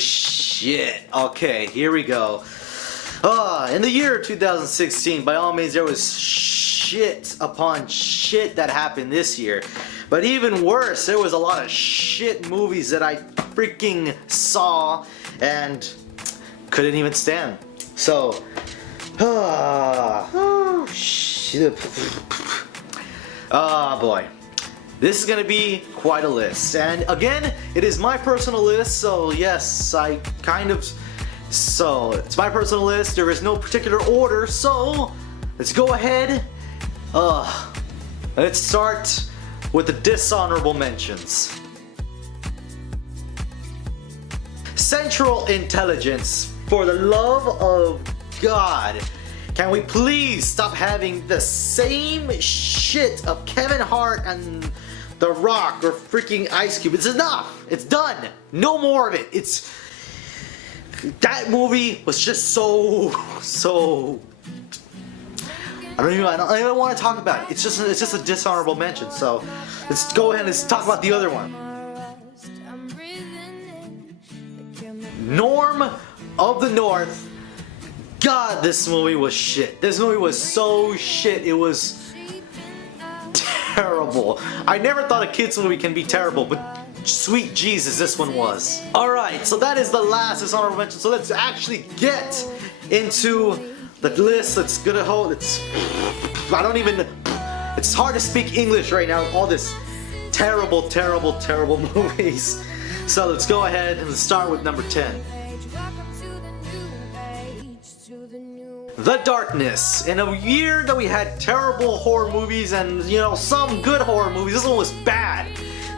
shit. Okay, here we go. In the year 2016, by all means, there was shit upon shit that happened this year. But even worse, there was a lot of shit movies that I freaking saw and couldn't even stand. So, oh shit. Boy. This is gonna be quite a list. And again, it is my personal list, so yes, so it's my personal list. There is no particular order, so let's go ahead. Let's start with the dishonorable mentions. Central Intelligence, for the love of God, can we please stop having the same shit of Kevin Hart and The Rock or freaking Ice Cube? It's enough. It's done. No more of it. That movie was just so I don't even want to talk about it. It's just a dishonorable mention. So let's go ahead and let's talk about the other one. Norm of the North. God, this movie was shit. This movie was so shit. It was terrible. I never thought a kids movie can be terrible, but sweet Jesus, this one was. Alright, so that is the last dishonorable mention. So let's actually get into the list. Let's get a hold. It's hard to speak English right now with all this terrible movies. So let's go ahead and start with number 10. The Darkness. In a year that we had terrible horror movies and, you know, some good horror movies, this one was bad.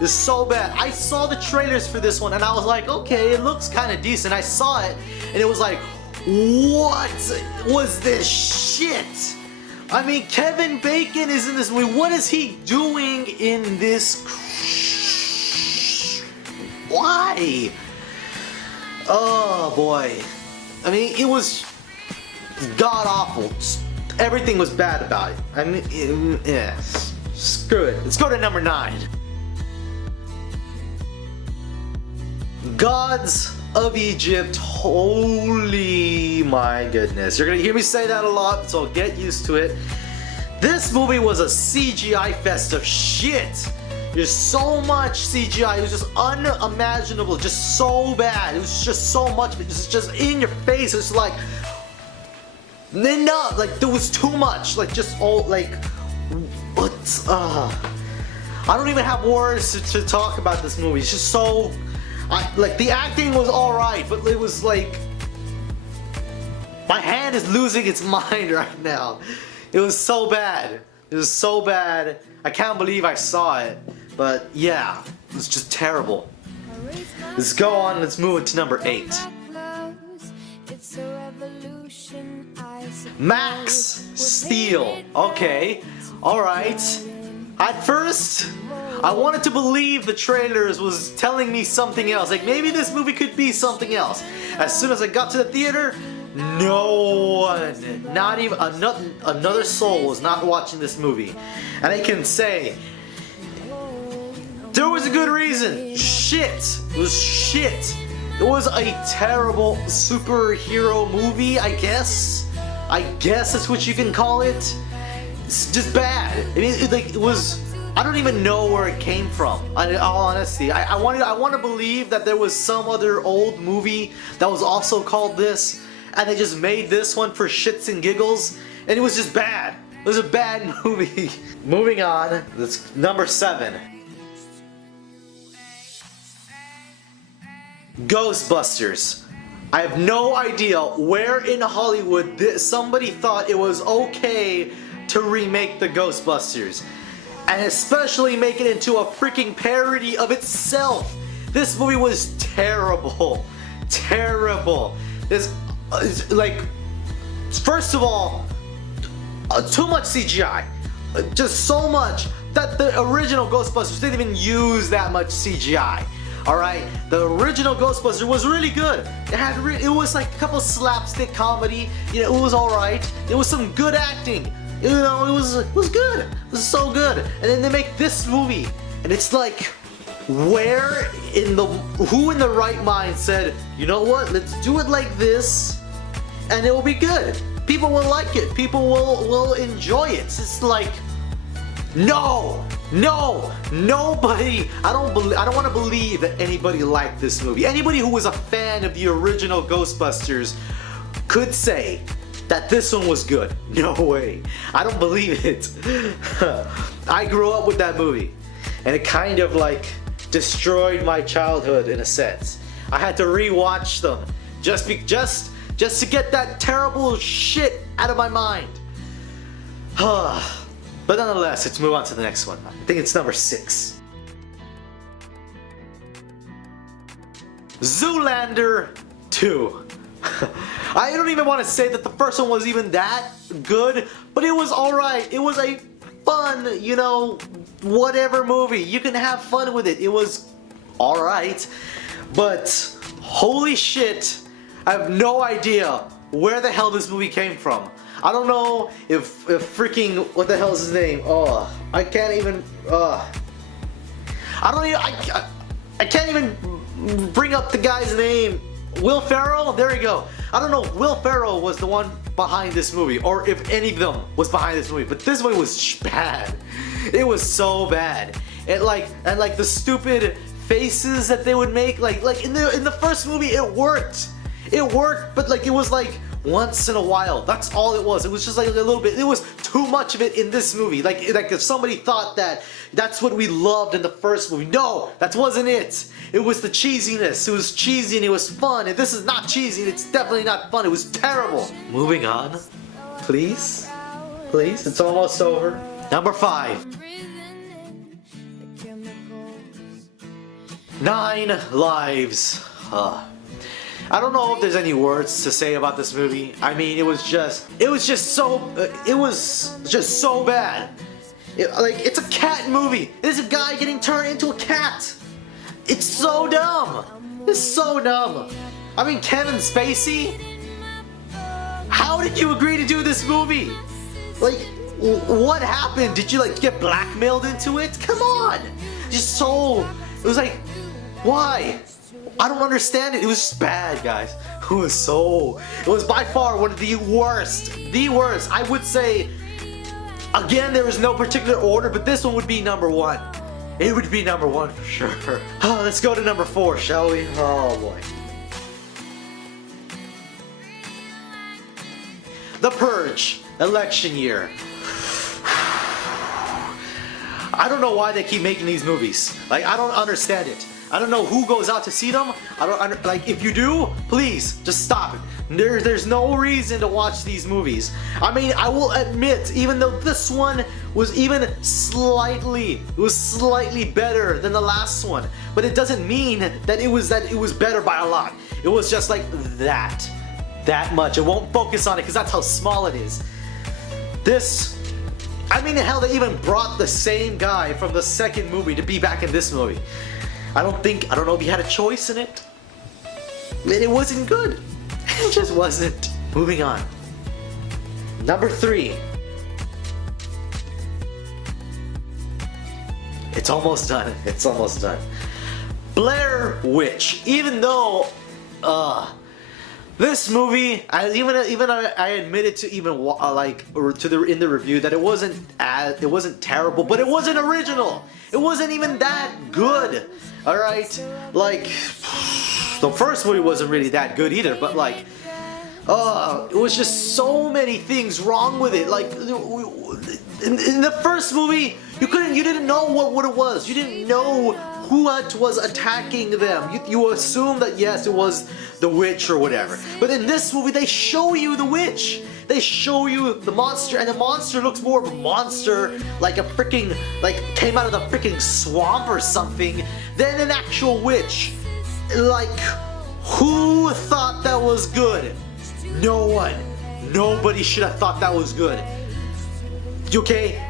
It's so bad. I saw the trailers for this one and I was like, okay, it looks kind of decent. I saw it and it was like, what was this shit? I mean, Kevin Bacon is in this movie. What is he doing in this? Why? Oh boy. I mean, it was god awful. Everything was bad about it. I mean, yeah. Screw it. Let's go to number 9. Gods of Egypt. Holy my goodness. You're gonna hear me say that a lot, so get used to it. This movie was a CGI fest of shit. There's so much CGI. It was just unimaginable. Just so bad. It was just so much. It was just in your face. It's like, enough. Like, there was too much. Like, just all, like, what? I don't even have words to talk about this movie. It's just so, like, the acting was alright, but it was like, my hand is losing its mind right now. It was so bad. It was so bad. I can't believe I saw it. But yeah, it was just terrible. Let's go on. Let's move it to number 8. Max Steel. Okay. Alright. At first, I wanted to believe the trailers was telling me something else. Like, maybe this movie could be something else. As soon as I got to the theater, no one, not even another soul was not watching this movie. And I can say, there was a good reason. Shit. It was shit. It was a terrible superhero movie, I guess. I guess that's what you can call it. It's just bad. I mean, it was. I don't even know where it came from. In all honesty, I want to believe that there was some other old movie that was also called this, and they just made this one for shits and giggles, and it was just bad. It was a bad movie. Moving on. That's number 7. Ghostbusters. I have no idea where in Hollywood somebody thought it was okay to remake the Ghostbusters, and especially make it into a freaking parody of itself. This movie was terrible. Terrible. It's like, first of all, too much CGI. Just so much that the original Ghostbusters didn't even use that much CGI. Alright, the original Ghostbusters was really good. It was like a couple slapstick comedy. You know, it was alright. It was some good acting. You know, it was good. It was so good. And then they make this movie, and it's like, who in the right mind said, you know what, let's do it like this and it will be good. People will like it. People will enjoy it. It's like, no, nobody. I don't want to believe that anybody liked this movie. Anybody who was a fan of the original Ghostbusters could say that this one was good. No way. I don't believe it. I grew up with that movie, and it kind of like destroyed my childhood in a sense. I had to rewatch them just to get that terrible shit out of my mind. But nonetheless, let's move on to the next one. I think it's number 6. Zoolander II. I don't even want to say that the first one was even that good, but it was alright. It was a fun, you know, whatever movie. You can have fun with it. It was alright, but holy shit, I have no idea where the hell this movie came from. I don't know if freaking, what the hell is his name? Oh, I can't even, I can't even bring up the guy's name. Will Ferrell? There you go. I don't know if Will Ferrell was the one behind this movie, or if any of them was behind this movie, but this movie was bad. It was so bad. And like the stupid faces that they would make, like in the first movie, it worked. It worked, but like it was like once in a while. That's all it was. It was just like a little bit. It was too much of it in this movie. Like if somebody thought that that's what we loved in the first movie. No, that wasn't it. It was the cheesiness. It was cheesy and it was fun. And this is not cheesy and it's definitely not fun. It was terrible. Moving on. Please. Please. It's almost over. Number 5. 9 Lives. I don't know if there's any words to say about this movie. I mean, it was just so bad. It's a cat movie. There's a guy getting turned into a cat. It's so dumb. It's so dumb. I mean, Kevin Spacey, how did you agree to do this movie? Like, what happened? Did you like get blackmailed into it? Come on. It was like, why? I don't understand it. It was just bad, guys. It was by far one of the worst. The worst. I would say, again, there is no particular order, but this one would be number 1. It would be number 1 for sure. Let's go to number 4, shall we? Oh boy. The Purge, election year. I don't know why they keep making these movies. Like, I don't understand it. I don't know who goes out to see them. Like, if you do, please, just stop it. There's no reason to watch these movies. I mean, I will admit, even though this one was even slightly better than the last one, but it doesn't mean that it was better by a lot. It was just like that much. It won't focus on it because that's how small it is. This, I mean, hell, they even brought the same guy from the second movie to be back in this movie. I don't know if he had a choice in it. It wasn't good. It just wasn't. Moving on. Number 3. It's almost done. It's almost done. Blair Witch. Even though, this movie, I admitted to even in the review that it wasn't terrible, but it wasn't original. It wasn't even that good. All right, like the first movie wasn't really that good either, but like, it was just so many things wrong with it. Like in the first movie, you didn't know what it was. You didn't know who was attacking them. You assume that yes, it was the witch or whatever. But in this movie, they show you the witch. They show you the monster, and the monster looks more of a monster, like a freaking, like came out of the freaking swamp or something, than an actual witch. Like, who thought that was good? No one. Nobody should have thought that was good. Okay?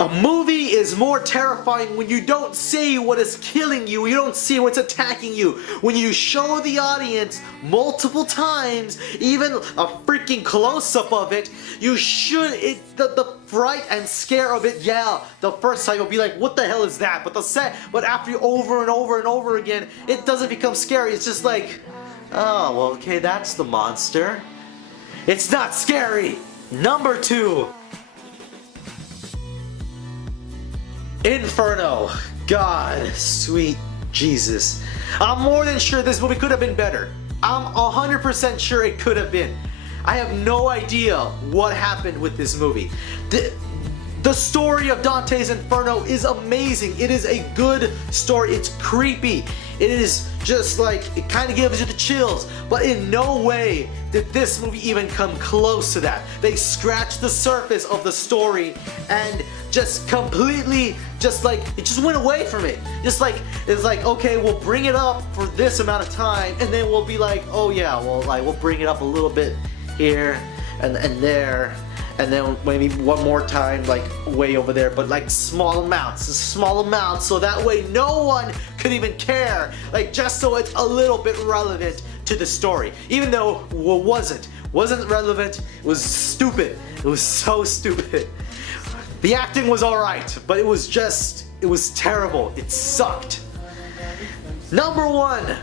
A movie is more terrifying when you don't see what is killing you, you don't see what's attacking you. When you show the audience multiple times, even a freaking close-up of it, you should, the fright and scare of it, yeah, the first time you'll be like, what the hell is that? But after you over and over and over again, it doesn't become scary. It's just like, oh, well, okay, that's the monster. It's not scary. Number 2. Inferno. God, sweet Jesus. I'm more than sure this movie could have been better. I'm 100% sure it could have been. I have no idea what happened with this movie. The story of Dante's Inferno is amazing. It is a good story. It's creepy. It is just like, it kind of gives you the chills, but in no way did this movie even come close to that. They scratched the surface of the story and just completely, just like, it just went away from it. Just like, it's like, okay, we'll bring it up for this amount of time, and then we'll be like, oh yeah, well, like, we'll bring it up a little bit here and there, and then maybe one more time, like way over there, but like small amounts, so that way no one could even care, like just so it's a little bit relevant to the story, even though it wasn't relevant. It was stupid. It was so stupid. The acting was alright, but it was terrible. It sucked. Number one.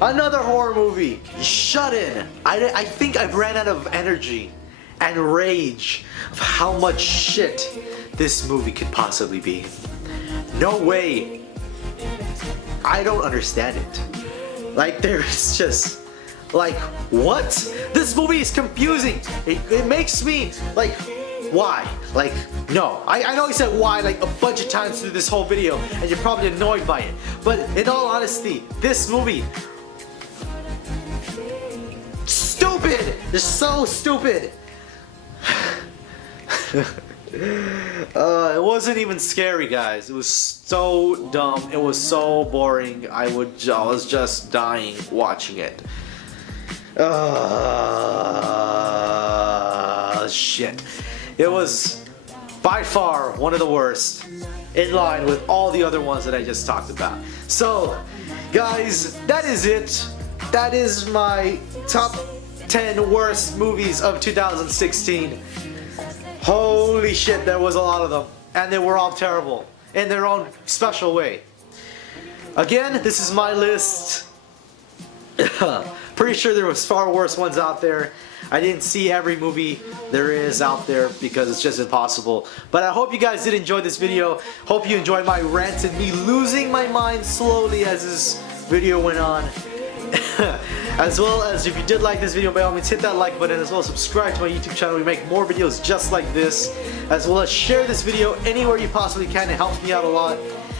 Another horror movie, Shut In. I think I've ran out of energy and rage of how much shit this movie could possibly be. No way. I don't understand it. Like, there's just, like, what? This movie is confusing. It makes me, like, why? Like, no. I know I said why like a bunch of times through this whole video, and you're probably annoyed by it. But in all honesty, this movie, stupid! It's so stupid! It wasn't even scary, guys. It was so dumb. It was so boring. I was just dying watching it. Shit. It was by far one of the worst, in line with all the other ones that I just talked about. So, guys, that is it. That is my top 10 worst movies of 2016. Holy shit, there was a lot of them. And they were all terrible in their own special way. Again, this is my list. Pretty sure there was far worse ones out there. I didn't see every movie there is out there because it's just impossible. But I hope you guys did enjoy this video. Hope you enjoyed my rant and me losing my mind slowly as this video went on. As well as, if you did like this video, by all means hit that like button, as well as subscribe to my YouTube channel. We make more videos just like this, as well as share this video anywhere you possibly can. It helps me out a lot.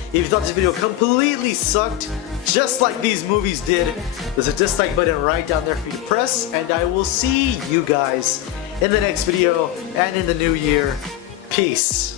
If you thought this video completely sucked, just like these movies did, there's a dislike button right down there for you to press, and I will see you guys in the next video and in the new year. Peace.